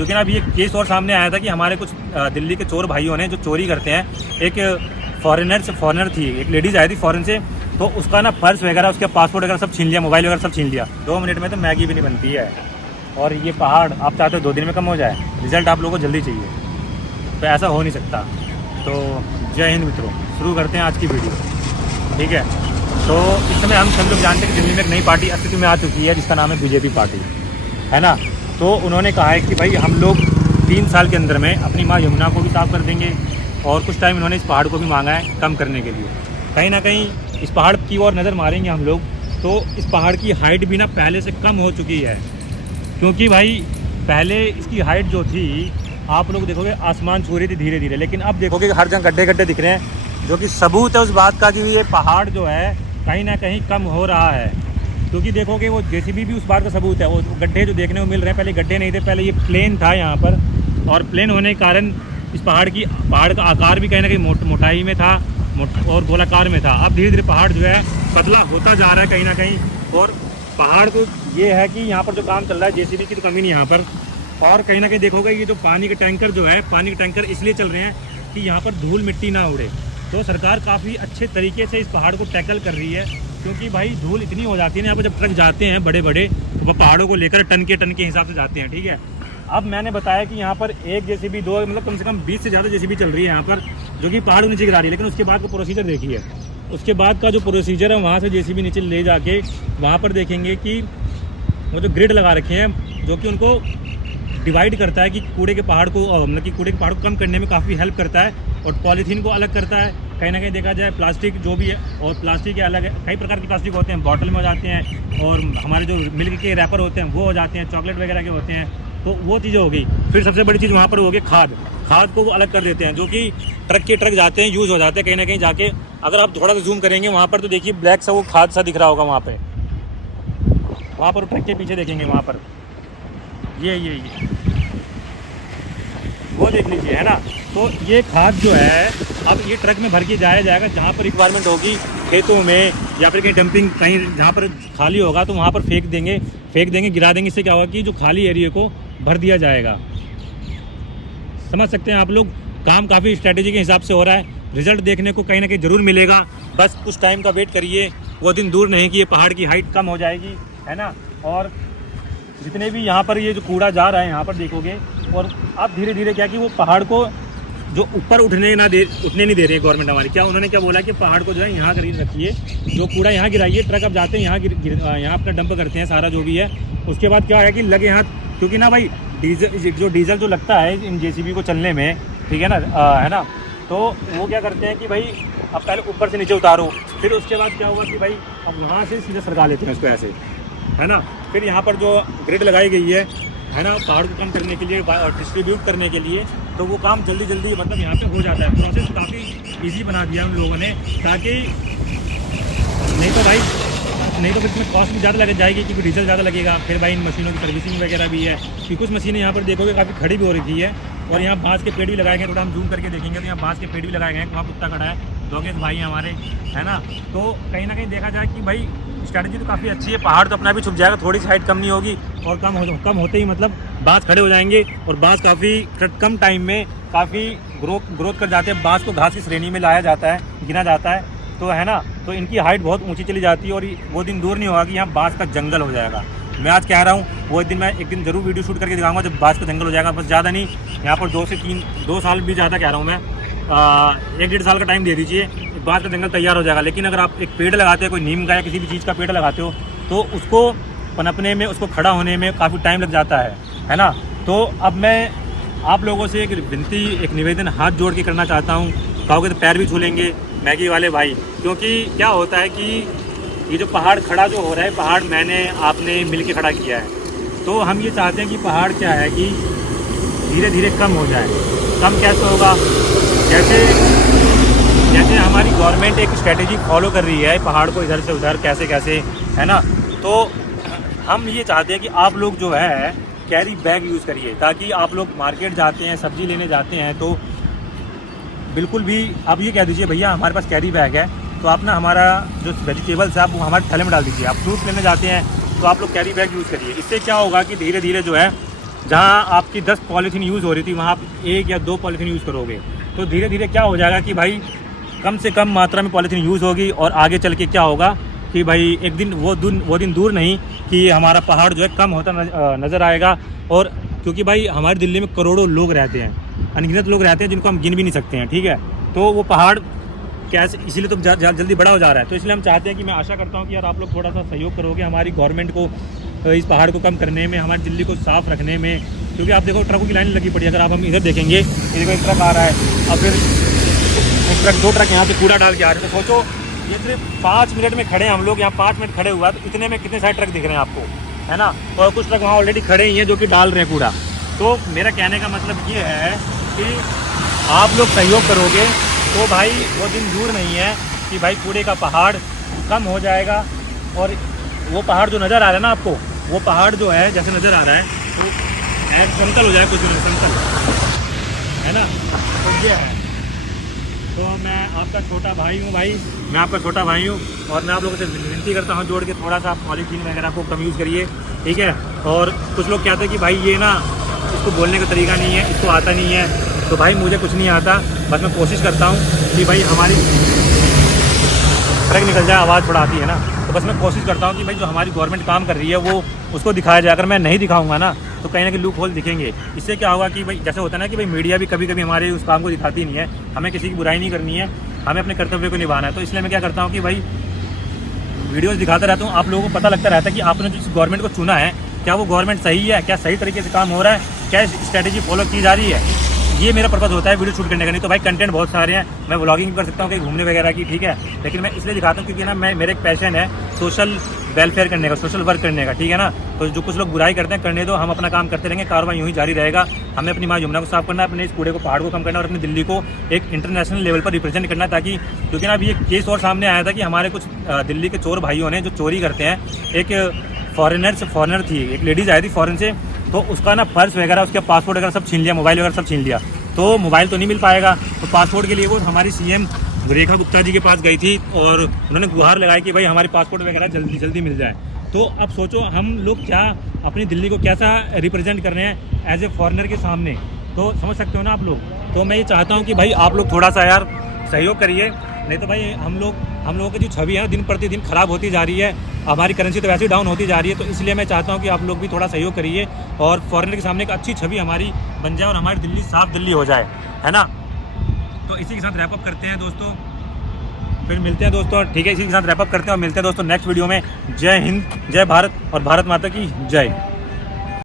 क्योंकि ना अभी एक केस और सामने आया था कि हमारे कुछ दिल्ली के चोर भाइयों ने जो चोरी करते हैं, एक फॉरेनर थी, एक लेडीज़ आई थी फॉरेन से, तो उसका ना पर्स वगैरह, उसके पासपोर्ट वगैरह सब छीन लिया, मोबाइल वगैरह सब छीन लिया। 2 मिनट में तो मैगी भी नहीं बनती है। और ये पहाड़ आप चाहते हो 2 दिन में कम हो जाए, रिजल्ट आप लोगों को जल्दी चाहिए, तो ऐसा हो नहीं सकता। तो जय हिंद मित्रों, शुरू करते हैं आज की वीडियो, ठीक है। तो इस समय हम सब लोग जानते हैं कि दिल्ली में एक नई पार्टी अस्तित्व में आ चुकी है जिसका नाम है बीजेपी पार्टी, है ना। तो उन्होंने कहा है कि भाई हम लोग 3 साल के अंदर में अपनी माँ यमुना को भी साफ कर देंगे, और कुछ टाइम इन्होंने इस पहाड़ को भी मांगा है कम करने के लिए। कहीं ना कहीं इस पहाड़ की ओर नज़र मारेंगे हम लोग, तो इस पहाड़ की हाइट भी ना पहले से कम हो चुकी है। क्योंकि भाई पहले इसकी हाइट जो थी, आप लोग देखोगे आसमान छू रही थी धीरे धीरे, लेकिन अब देखोगे हर जगह गड्ढे गड्ढे दिख रहे हैं, जो कि सबूत है उस बात का कि ये पहाड़ जो है कहीं ना कहीं कम हो रहा है। क्योंकि देखोगे वो जेसीबी भी उस बात का सबूत है। वो गड्ढे जो देखने को मिल रहे हैं, पहले गड्ढे नहीं थे, पहले ये प्लेन था यहाँ पर, और प्लेन होने के कारण इस पहाड़ का आकार भी कहीं ना कहीं मोटाई में था और गोलाकार में था। अब धीरे धीरे पहाड़ जो है पतला होता जा रहा है कहीं ना कहीं। और पहाड़ को ये है कि यहाँ पर जो काम चल रहा है, जेसीबी की तो कमी नहीं यहाँ पर। और कहीं ना कहीं देखोगे ये जो पानी के टैंकर जो है, पानी के टैंकर इसलिए चल रहे हैं कि यहाँ पर धूल मिट्टी ना उड़े। तो सरकार काफ़ी अच्छे तरीके से इस पहाड़ को टैकल कर रही है, क्योंकि भाई धूल इतनी हो जाती है ना, यहाँ पर जब ट्रक जाते हैं बड़े बड़े, तो वह पहाड़ों को लेकर टन के हिसाब से जाते हैं, ठीक है। अब मैंने बताया कि यहाँ पर एक जेसीबी, 2 मतलब कम से कम 20 से ज़्यादा जेसीबी चल रही है यहाँ पर, जो कि पहाड़ को नीचे गिरा रही है। लेकिन उसके बाद का प्रोसीजर देखिए, उसके बाद का जो प्रोसीजर है, वहाँ से जेसीबी नीचे ले जाके वहाँ पर देखेंगे कि वो जो ग्रिड लगा रखे हैं, जो कि उनको डिवाइड करता है कि कूड़े के पहाड़ को, मतलब कि कूड़े के पहाड़ को कम करने में काफ़ी हेल्प करता है, और पॉलीथीन को अलग करता है। कहीं ना कहीं देखा जाए प्लास्टिक जो भी है, और प्लास्टिक के अलग है, कई प्रकार के प्लास्टिक होते हैं, बॉटल में हो जाते हैं, और हमारे जो मिल्क के रैपर होते हैं वो हो जाते हैं, चॉकलेट वगैरह के होते हैं, तो वो चीज़ें हो गई। फिर सबसे बड़ी चीज़ वहाँ पर होगी खाद को वो अलग कर देते हैं, जो कि ट्रक जाते हैं, यूज़ हो जाते हैं कहीं ना कहीं जाके। अगर आप थोड़ा सा जूम करेंगे वहाँ पर, तो देखिए ब्लैक सा वो खाद सा दिख रहा होगा वहाँ पर ट्रक के पीछे देखेंगे, वहाँ पर ये वो देख लीजिए, है ना। तो ये खाद जो है अब ये ट्रक में भर के जाएगा, जहाँ पर रिक्वायरमेंट होगी, खेतों में या फिर कहीं डंपिंग, कहीं जहाँ पर खाली होगा तो वहाँ पर फेंक देंगे, गिरा देंगे। इससे क्या होगा कि जो खाली एरिया को भर दिया जाएगा। समझ सकते हैं आप लोग, काम काफ़ी स्ट्रैटेजी के हिसाब से हो रहा है। रिजल्ट देखने को कहीं ना कहीं ज़रूर मिलेगा, बस कुछ टाइम का वेट करिए। वो दिन दूर नहीं कि ये पहाड़ की हाइट कम हो जाएगी, है ना। और जितने भी यहाँ पर ये जो कूड़ा जा रहा है यहाँ पर देखोगे, और आप धीरे धीरे क्या कि वो पहाड़ को जो ऊपर उठने नहीं दे रही है गवर्नमेंट हमारी। क्या उन्होंने क्या बोला कि पहाड़ को जो है यहाँ खरीद रखिए, जो कूड़ा यहाँ गिराइए, ट्रक अब जाते हैं यहाँ अपना डंप करते हैं सारा जो भी है। उसके बाद क्या है कि लगे हाथ, क्योंकि ना भाई डीजल जो लगता है इन जेसीबी को चलने में, ठीक है ना, है ना। तो वो क्या करते हैं कि भाई अब पहले ऊपर से नीचे उतारो, फिर उसके बाद क्या हुआ कि भाई अब वहाँ से सीधे सरका लेते हैं उसको ऐसे, है ना। फिर यहाँ पर जो ग्रिड लगाई गई है ना, पहाड़ को कम करने के लिए और डिस्ट्रीब्यूट करने के लिए, तो वो काम जल्दी मतलब यहाँ पे हो जाता है। प्रोसेस काफ़ी इजी बना दिया उन लोगों ने, ताकि नहीं तो फिर इसमें कॉस्ट भी ज़्यादा लग जाएगी, क्योंकि डीजल ज़्यादा लगेगा। फिर भाई इन मशीनों की सर्विसिंग वगैरह भी है, कि कुछ मशीनें यहाँ पर देखोगे काफ़ी खड़ी भी हो रखी है, और यहाँ बाँस के पेड़ भी लगाए गए। थोड़ा हम जूम करके देखेंगे तो यहाँ बाँस के पेड़ भी लगाए गए हैं। वहाँ कुत्ता खड़ा है, लोगेश भाई हमारे, है ना। तो कहीं ना कहीं देखा जाए कि भाई स्ट्रैटेजी तो काफ़ी अच्छी है। पहाड़ तो अपना भी छुप जाएगा, थोड़ी सी हाइट कम नहीं होगी, और कम होते ही मतलब बाँस खड़े हो जाएंगे, और बाँस काफ़ी कम टाइम में काफ़ी ग्रोथ कर जाते हैं। बाँस को घास की श्रेणी में लाया जाता है, गिना जाता है, तो है ना। तो इनकी हाइट बहुत ऊंची चली जाती है, और वो दिन दूर नहीं होगा कि यहाँ बाँस का जंगल हो जाएगा। मैं आज कह रहा हूँ, वो दिन मैं एक दिन ज़रूर वीडियो शूट करके दिखाऊंगा जब बाँस का जंगल हो जाएगा। बस ज़्यादा नहीं, यहाँ पर 2 साल भी ज़्यादा कह रहा हूँ मैं, 1-1.5 साल का टाइम दे दीजिए, बाँस का जंगल तैयार हो जाएगा। लेकिन अगर आप एक पेड़ लगाते हैं, कोई नीम का या किसी भी चीज़ का पेड़ लगाते हो, तो उसको पनपने में, उसको खड़ा होने में काफ़ी टाइम लग जाता है ना। तो अब मैं आप लोगों से एक विनती, एक निवेदन हाथ जोड़ के करना चाहता हूँ। कहोगे तो पैर भी छू लेंगे मैगी वाले भाई, क्योंकि क्या होता है कि ये जो पहाड़ खड़ा जो हो रहा है, पहाड़ मैंने आपने मिल के खड़ा किया है। तो हम ये चाहते हैं कि पहाड़ क्या है कि धीरे धीरे कम हो जाए। कम कैसे होगा? जैसे हमारी गवर्नमेंट एक स्ट्रेटेजी फॉलो कर रही है पहाड़ को इधर से उधर कैसे, है ना। तो हम ये चाहते हैं कि आप लोग जो है कैरी बैग यूज़ करिए, ताकि आप लोग मार्केट जाते हैं, सब्जी लेने जाते हैं, तो बिल्कुल भी आप ये कह दीजिए भैया हमारे पास कैरी बैग है, तो आप ना हमारा जो वेजिटेबल्स है आप वो हमारे थैले में डाल दीजिए। आप फ्रूट लेने जाते हैं तो आप लोग कैरी बैग यूज़ करिए। इससे क्या होगा कि धीरे धीरे जो है जहाँ आपकी 10 पॉलीथीन यूज़ हो रही थी वहाँ आप 1 या 2 पॉलीथीन यूज़ करोगे। तो धीरे धीरे क्या हो जाएगा कि भाई कम से कम मात्रा में पॉलीथीन यूज़ होगी, और आगे चल के क्या होगा कि भाई एक दिन वो दिन दूर नहीं कि हमारा पहाड़ जो है कम होता नज़र आएगा। और क्योंकि भाई हमारी दिल्ली में करोड़ों लोग रहते हैं, अनगिनत लोग रहते हैं जिनको हम गिन भी नहीं सकते हैं, ठीक है। तो वो पहाड़ कैसे इसीलिए तो जल्दी बड़ा हो जा रहा है। तो इसलिए हम चाहते हैं कि मैं आशा करता हूँ कि यार आप लोग थोड़ा सा सहयोग करोगे हमारी गवर्नमेंट को इस पहाड़ को कम करने में, हमारी दिल्ली को साफ़ रखने में। क्योंकि आप देखो ट्रकों की लाइन लगी पड़ी है। अगर आप हम इधर देखेंगे, एक ट्रक आ रहा है और फिर एक ट्रक 2 ट्रक यहाँ पे कूड़ा डाल के आ रहे हैं। तो सोचो ये सिर्फ 5 मिनट में खड़े हैं हम लोग यहाँ, 5 मिनट खड़े हुआ तो इतने में कितने सारे ट्रक दिख रहे हैं आपको, है ना। और कुछ ट्रक वहाँ ऑलरेडी खड़े ही हैं जो कि डाल रहे हैं कूड़ा। तो मेरा कहने का मतलब ये है कि आप लोग सहयोग करोगे तो भाई वो दिन दूर नहीं है कि भाई कूड़े का पहाड़ कम हो जाएगा। और वो पहाड़ जो नज़र आ रहा है ना आपको, वो पहाड़ जो है जैसे नज़र आ रहा है तो समतल हो जाए कुछ दिन, समतल, है ना। तो ये है। तो मैं आपका छोटा भाई हूँ भाई, मैं आपका छोटा भाई हूँ, और मैं आप लोगों से विनती करता हूँ जोड़ के थोड़ा सा पॉलीथीन वगैरह को कम यूज़ करिए, ठीक है। और कुछ लोग कहते हैं कि भाई ये ना इसको बोलने का तरीका नहीं है, इसको आता नहीं है। तो भाई मुझे कुछ नहीं आता, बस मैं कोशिश करता हूँ कि भाई हमारी ट्रक निकल जाए, आवाज़ थोड़ा आती है ना। तो बस मैं कोशिश करता हूँ कि भाई जो हमारी गवर्नमेंट काम कर रही है वो उसको दिखाया जाए। अगर मैं नहीं दिखाऊंगा ना तो कहीं ना कहीं लूप होल दिखेंगे। इससे क्या होगा कि भाई जैसे होता है ना कि भाई मीडिया भी कभी कभी हमारे उस काम को दिखाती नहीं है। हमें किसी की बुराई नहीं करनी है, हमें अपने कर्तव्य को निभाना है। तो इसलिए मैं क्या करता हूँ कि भाई वीडियोज़ दिखाता रहता हूँ, आप लोगों को पता लगता रहता है कि आपने जिस गवर्नमेंट को चुना है क्या वो गवर्नमेंट सही है, क्या सही तरीके से काम हो रहा है, क्या स्ट्रैटेजी फॉलो की जा रही है। ये मेरा पर्पज़ होता है वीडियो शूट करने का। नहीं तो भाई कंटेंट बहुत सारे हैं, मैं व्लॉगिंग कर सकता हूँ कहीं घूमने वगैरह की, ठीक है। लेकिन मैं इसलिए दिखाता हूँ क्योंकि ना मेरा एक पैशन है सोशल वेलफेयर करने का, सोशल वर्क करने का, ठीक है ना। तो जो कुछ लोग बुराई करते हैं करने दो, हम अपना काम करते रहेंगे, कार्रवाई यूँ ही जारी रहेगा। हमें अपनी माँ यमुना को साफ करना है, अपने इस कूड़े को पहाड़ को कम करना है, और अपनी दिल्ली को एक इंटरनेशनल लेवल पर रिप्रेजेंट करना है। ताकि क्योंकि ना अभी एक केस और सामने आया था कि हमारे कुछ दिल्ली के चोर भाइयों ने जो चोरी करते हैं, एक फॉरेनर थी, एक लेडीज़ आई थी फॉरेन से, तो उसका ना पर्स वगैरह, उसका पासपोर्ट वगैरह सब छीन लिया, मोबाइल वगैरह सब छीन लिया। तो मोबाइल तो नहीं मिल पाएगा, तो पासपोर्ट के लिए वो हमारी सीएम रेखा गुप्ता जी के पास गई थी और उन्होंने गुहार लगाई कि भाई हमारी पासपोर्ट वगैरह जल्दी जल्दी मिल जाए। तो अब सोचो हम लोग क्या अपनी दिल्ली को कैसा रिप्रेजेंट कर रहे हैं एज ए फॉरेनर के सामने। तो समझ सकते हो ना आप लोग। तो मैं ये चाहता हूँ कि भाई आप लोग थोड़ा सा यार सहयोग करिए, नहीं तो भाई हम लोगों की जो छवि है दिन प्रतिदिन ख़राब होती जा रही है, हमारी करेंसी तो वैसे ही डाउन होती जा रही है। तो इसलिए मैं चाहता हूँ कि आप लोग भी थोड़ा सहयोग करिए और फॉरेनर के सामने एक अच्छी छवि हमारी बन जाए और हमारी दिल्ली साफ दिल्ली हो जाए, है ना। तो इसी के साथ रैप अप करते हैं दोस्तों, फिर मिलते हैं दोस्तों, ठीक है। इसी के साथ रैप अप करते हैं और मिलते हैं दोस्तों नेक्स्ट वीडियो में। जय हिंद, जय भारत और भारत माता की जय।